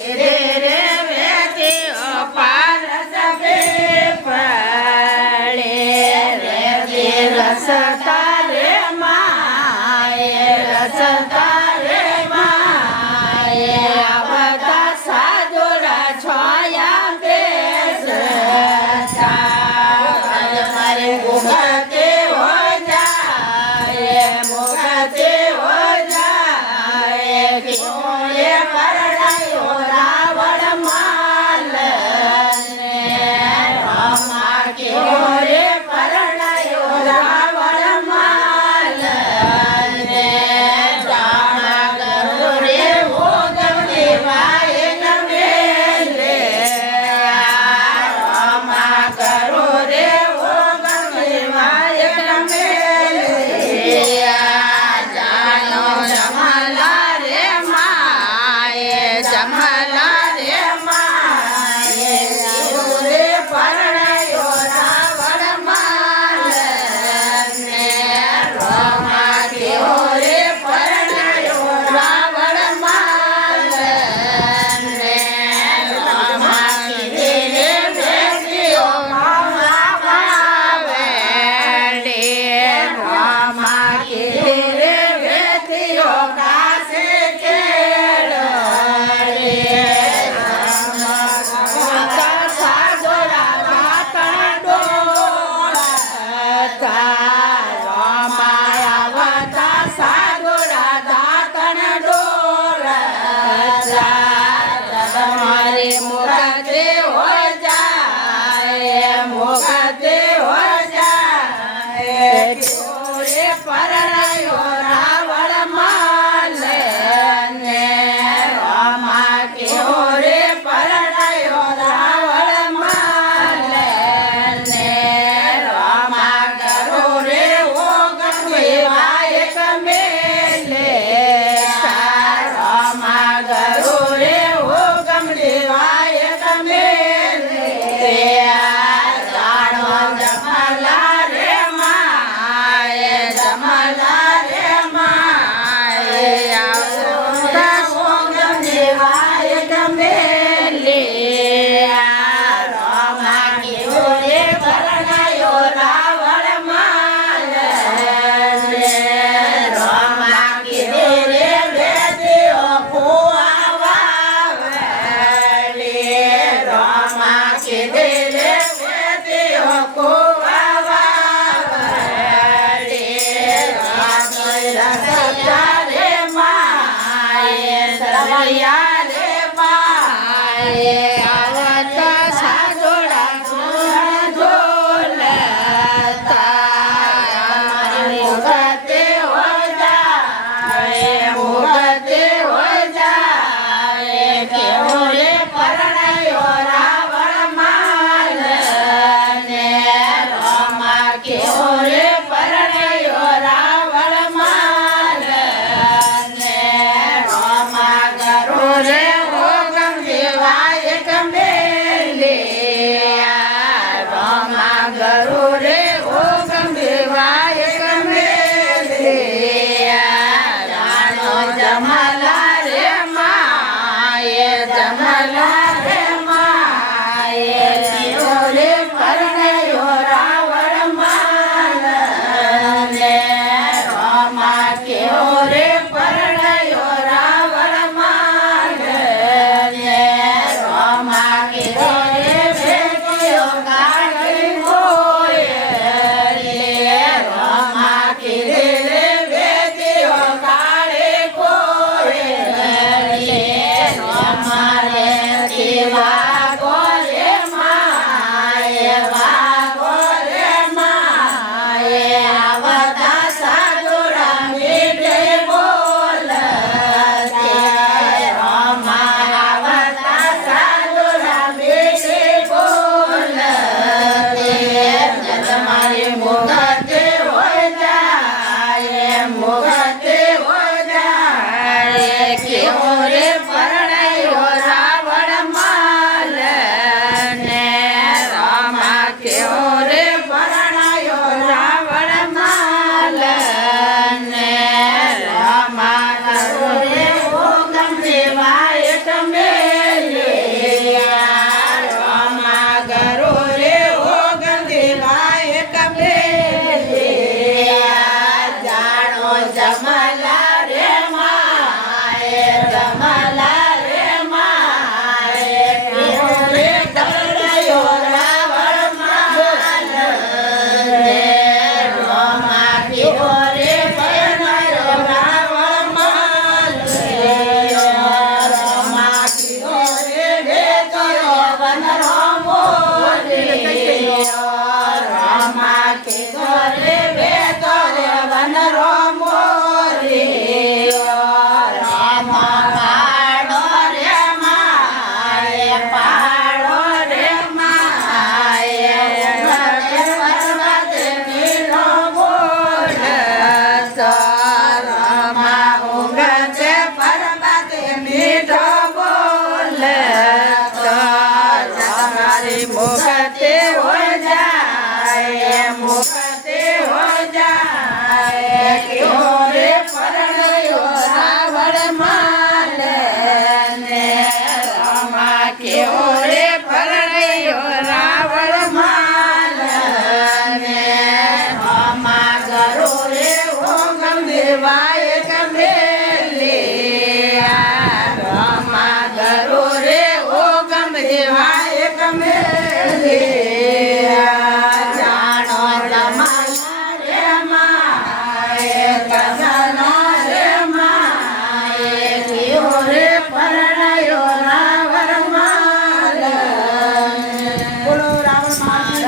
રે રે વેતી પારસ બે પડે રે રસતા રે માએ રસતા રે માએ આવતા સાજોરા છોયા બેસતા મારે મુગતે હો જાય મુગતે હો જાય કિયોએ પરણાયો રાવણ માલને રામા કિયોએ પરણાયો રાવણ માલને જાણા કરો રે ભોગવતી વાય નમે રે રામા કરો રે ભોગવતી વાય નમે રે જાનો જમલા રે માએ જમલા રે માએ રે પરણાયો રાવણ માલને રામા કેવો રે પરણાયો રાવણ માલને રામા કીધે રે ભેટીઓ વાવેડે રામા કીધે રે ભેટીઓ કાસે કેળો રે રામા સાગોરા દાતણ ડોળતા રામા આવતા સાગોરા દાતણ ડોળતા તમારે મોગતે હો જાય મોગતે હો જાય ચોરે પરણાયો રાવણ માલને રામા કેવો રે પરણાયો રાવણ માલને રામા કરો રે ઓ ગમે વાયક મેલે રામા કરો રે ઓ ગમે વાયક મેલે જાણો જમલા રે માએ જમલા રે માએ આવતા ઓ ગમે વાયક મેલે રામા કેવો રે પરણાયો રાવણ માલને રામા કીધે રે વેદીઓ ફુવા વાવડે રામા કીધે રે વેદીઓ ફુવા વાવડે રસતા રે માએ સરવૈયા રે માએ આવતા સાજોડા ઝોલતા મુગતે હો જાય મુગતે હો જાય કેવો રે પરણાયો રાવણ માલને રામા કેવો રે પરણાયો રાવણ માલને રામા કરો રે ઓ ગમે વાયક મેલે રામા કરો રે ઓ ગમે વાયક મેલે જાણો જમલા રે માએ જમલા રે માએ કેવો રે પરણાયો રાવણ માલને રામા કેવો રે પરણાયો રાવણ માલને રામા કેવો રે ભેટીઓ કાઢી કોયલે રામા કીધે રે ભેટીઓ કાઢે કોયલે રામા રે કેવા ગોરે માએ વાગો રે માએ આવતા સાજોરા મીઠે બોલતે રામા આવતા સાજોરા મીઠે બોલતે તમારે મોગતે હો જાય મોગતે હો જાય કેવો રે પરણાયો રાવણ માલને મુખતે હો જાય કેવો રે પરણયો રાવણ માલ ને રામા કેવો રે પરણયો રાવણ માલ ને રામા ગરો રે હો ગંભીરવાય કમેલી રામા ગરો રે હો ગંભીરવાય કમેલી જાણો તમારા રે માએ કમનો રે માએ કેવો રે પરણયો રાવણ માલ બોલો રાવણ માલ